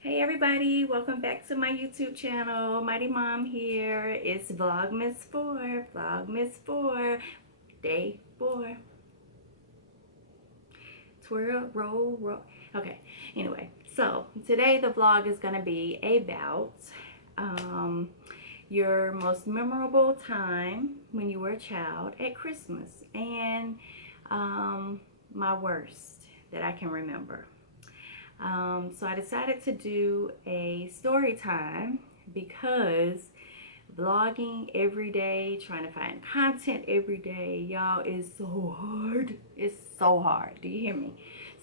Hey everybody, welcome back to my YouTube channel. Mighty Mom here. It's Vlogmas 4, day 4. Twirl, roll, roll. Okay, anyway, so today the vlog is going to be about your most memorable time when you were a child at Christmas and my worst that I can remember. So I decided to do a story time because vlogging every day, trying to find content every day, y'all, is so hard. It's so hard. Do you hear me?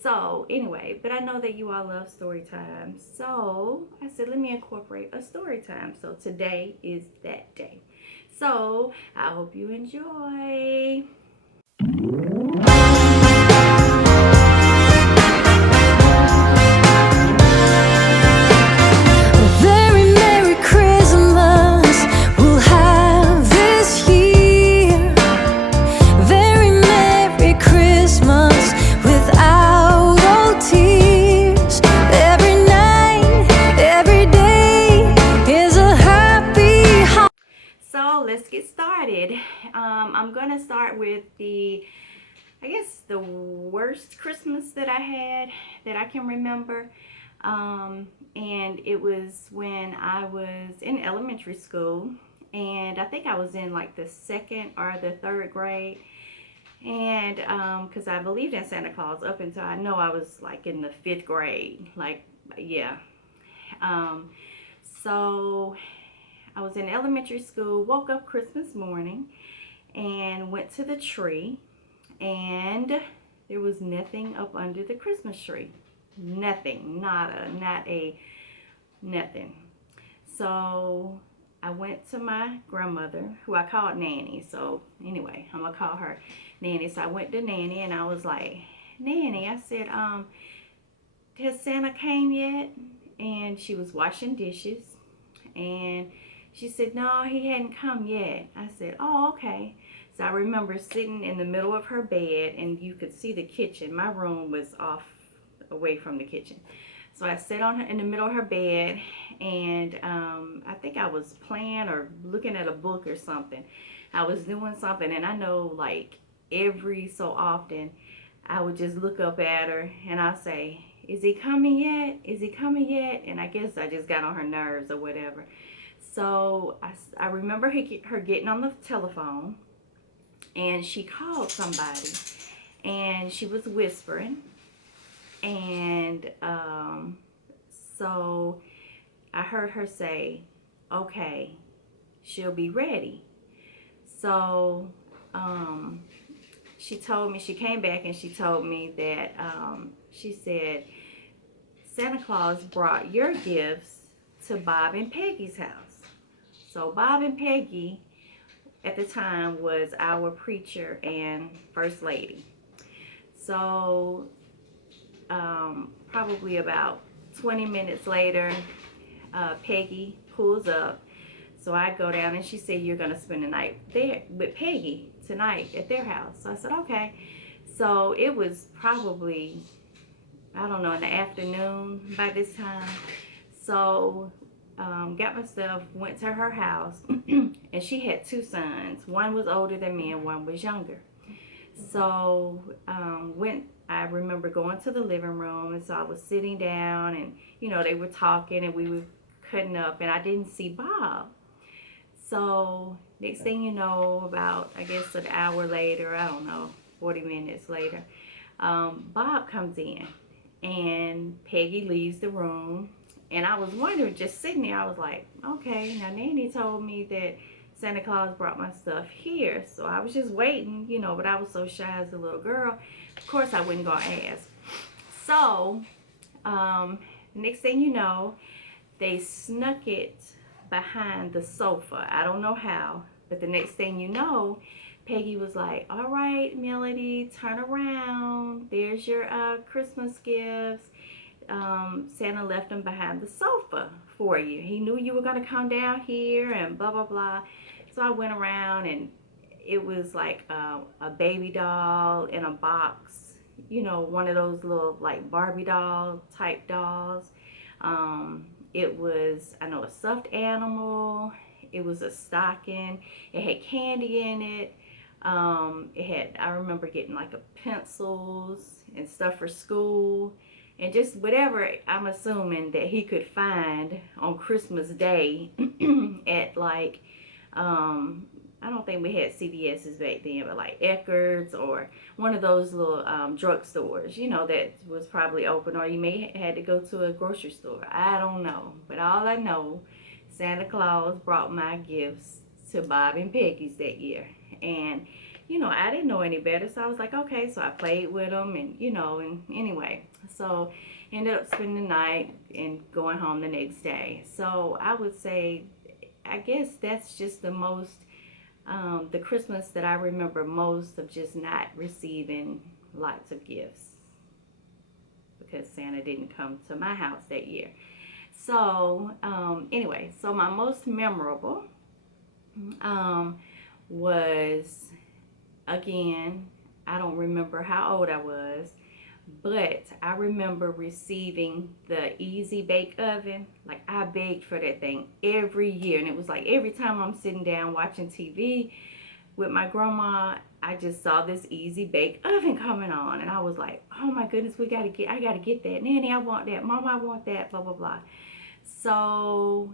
So anyway, but I know that you all love story time. So I said, let me incorporate a story time. So today is that day. So I hope you enjoy. Very Merry Christmas we'll have this year. Very Merry Christmas without all tears. Every night, every day is a happy holiday. So let's get started. I'm gonna start with I guess the worst Christmas that I had that I can remember. And it was when I was in elementary school, and I think I was in like the second or the third grade. And because I believed in Santa Claus up until I know I was like in the fifth grade. Like, yeah. Um, so I was in elementary school, woke up Christmas morning, and went to the tree, and there was nothing up under the Christmas tree. Nothing, nada, not a nothing. So I went to my grandmother, who I called Nanny. So anyway, I'm gonna call her Nanny. So I went to Nanny and I was like, Nanny, I said, has Santa came yet? And she was washing dishes, and she said, no, he hadn't come yet. I said, oh, okay. So I remember sitting in the middle of her bed, and you could see the kitchen. My room was off away from the kitchen. So I sat on her in the middle of her bed, and I think I was playing or looking at a book or something. I was doing something, and I know like every so often I would just look up at her and I'll say, is he coming yet? Is he coming yet? And I guess I just got on her nerves or whatever. So I remember her getting on the telephone, and she called somebody, and she was whispering. And so I heard her say, okay, she'll be ready. So she told me, she came back and she told me that she said, Santa Claus brought your gifts to Bob and Peggy's house. So Bob and Peggy at the time was our preacher and first lady. So probably about 20 minutes later, Peggy pulls up. So I go down, and she said, you're going to spend the night there with Peggy tonight at their house. So I said, okay. So it was probably, I don't know, in the afternoon by this time. So got myself, went to her house, and she had two sons. One was older than me and one was younger. So I remember going to the living room, and so I was sitting down, and they were talking, and we were cutting up, and I didn't see Bob. So next thing you know, about I guess an hour later, I don't know, 40 minutes later, Bob comes in, and Peggy leaves the room. And I was wondering, just sitting there, I was like, okay, now Nanny told me that Santa Claus brought my stuff here. So I was just waiting, but I was so shy as a little girl. Of course, I wasn't going to ask. So, next thing you know, they snuck it behind the sofa. I don't know how, but the next thing you know, Peggy was like, all right, Melody, turn around. There's your Christmas gifts. Santa left them behind the sofa for you. He knew you were going to come down here and blah, blah, blah. So I went around, and it was like a baby doll in a box, one of those little like Barbie doll type dolls. It was, I know, a stuffed animal. It was a stocking. It had candy in it. I remember getting like pencils and stuff for school and just whatever I'm assuming that he could find on Christmas Day at like, I don't think we had CVS's back then, but like Eckerd's or one of those little drugstores, that was probably open, or you may had to go to a grocery store. I don't know, but all I know, Santa Claus brought my gifts to Bob and Peggy's that year, and I didn't know any better, so I was like, okay, so I played with them, and anyway, so ended up spending the night and going home the next day. So I would say, I guess that's just the Christmas that I remember most, of just not receiving lots of gifts because Santa didn't come to my house that year. So anyway, so my most memorable was, again, I don't remember how old I was, but I remember receiving the Easy Bake Oven. Like, I begged for that thing every year, and it was like every time I'm sitting down watching TV with my grandma, I just saw this Easy Bake Oven coming on, and I was like, oh my goodness, I gotta get that. Nanny, I want that. Mama, I want that, blah blah blah. So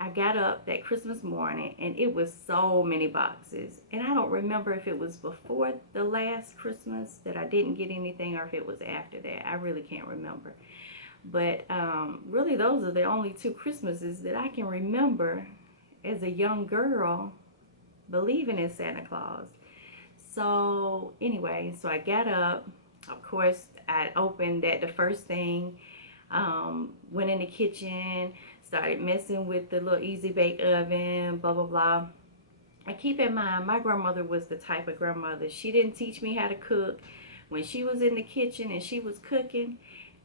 I got up that Christmas morning, and it was so many boxes, and I don't remember if it was before the last Christmas that I didn't get anything, or if it was after that. I really can't remember, but really those are the only two Christmases that I can remember as a young girl believing in Santa Claus. So anyway, so I got up. Of course, I opened that the first thing, went in the kitchen, started messing with the little Easy Bake Oven, blah blah blah. I keep in mind, my grandmother was the type of grandmother, she didn't teach me how to cook. When she was in the kitchen and she was cooking,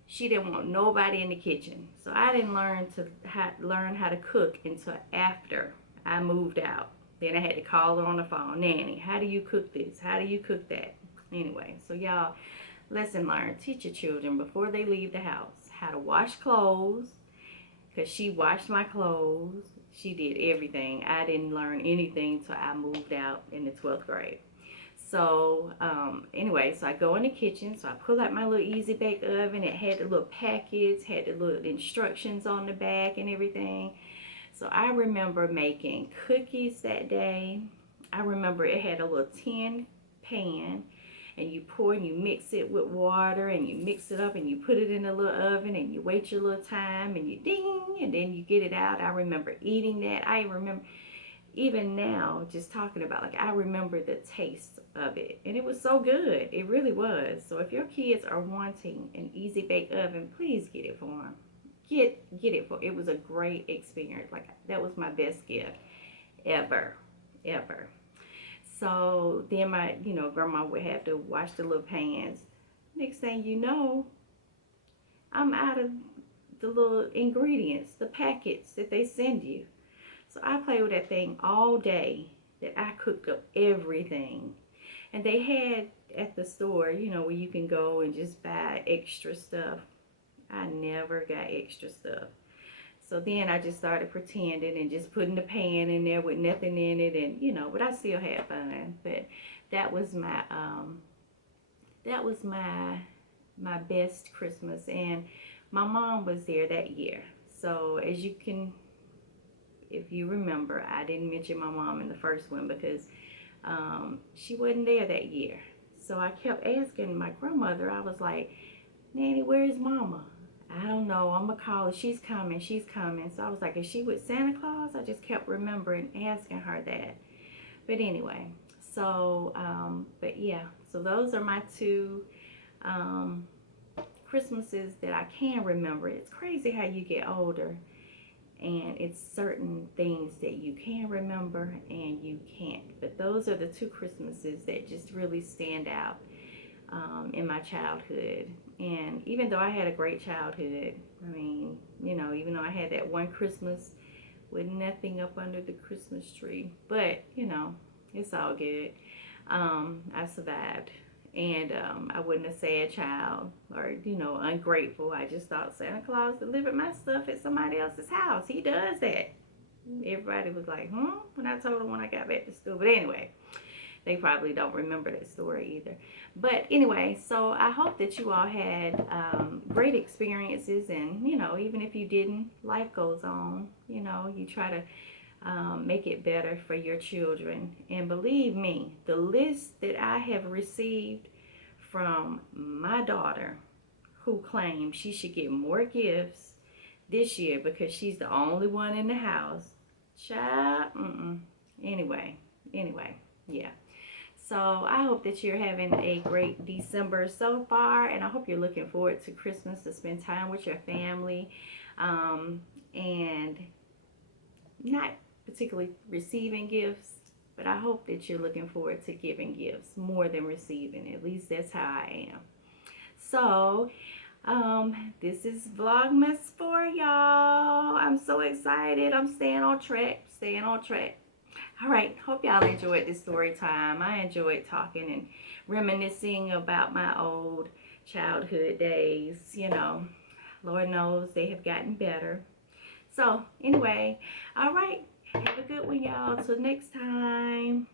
she didn't want nobody in the kitchen. So I didn't learn how to cook until after I moved out. Then I had to call her on the phone. Nanny, how do you cook this? How do you cook that? Anyway, so y'all, lesson learned. Teach your children before they leave the house how to wash clothes, because she washed my clothes. She did everything. I didn't learn anything till I moved out in the 12th grade. So anyway, so I go in the kitchen, so I pull out my little Easy Bake Oven. It had the little packets, had the little instructions on the back and everything. So I remember making cookies that day. I remember it had a little tin pan, and you pour and you mix it with water, and you mix it up and you put it in a little oven, and you wait your little time, and you ding, and then you get it out. I remember eating that. I remember, even now, just talking about, like, I remember the taste of it, and it was so good. It really was. So if your kids are wanting an Easy Bake Oven, please get it for them. Get it for. It was a great experience. Like, that was my best gift ever. So then my grandma would have to wash the little pans. Next thing you know, I'm out of the little ingredients, the packets that they send you. So I played with that thing all day, that I cooked up everything. And they had at the store, where you can go and just buy extra stuff. I never got extra stuff. So then I just started pretending and just putting the pan in there with nothing in it, and but I still had fun. But that was my best Christmas, and my mom was there that year. So as you can, if you remember, I didn't mention my mom in the first one because she wasn't there that year. So I kept asking my grandmother. I was like, Nanny, where's Mama? I don't know. I'm gonna call her. She's coming. So I was like, is she with Santa Claus? I just kept remembering asking her that. But anyway, so but yeah, so those are my two Christmases that I can remember. It's crazy how you get older, and it's certain things that you can remember and you can't. But those are the two Christmases that just really stand out in my childhood. And even though I had a great childhood, I mean, even though I had that one Christmas with nothing up under the Christmas tree, but it's all good. I survived, And I wasn't a sad child or, you know, ungrateful. I just thought Santa Claus delivered my stuff at somebody else's house. He does that. Everybody was like, when I told them when I got back to school. But anyway, they probably don't remember that story either. But anyway, so I hope that you all had great experiences. And, you know, even if you didn't, life goes on. You know, you try to make it better for your children. And believe me, the list that I have received from my daughter, who claims she should get more gifts this year because she's the only one in the house. Child, anyway, yeah. So I hope that you're having a great December so far, and I hope you're looking forward to Christmas to spend time with your family, and not particularly receiving gifts, but I hope that you're looking forward to giving gifts more than receiving. At least that's how I am. So this is vlogmas for y'all. I'm so excited. I'm staying on track. All right, hope y'all enjoyed this story time. I enjoyed talking and reminiscing about my old childhood days. You know, Lord knows they have gotten better. So anyway, all right, have a good one, y'all. Till next time.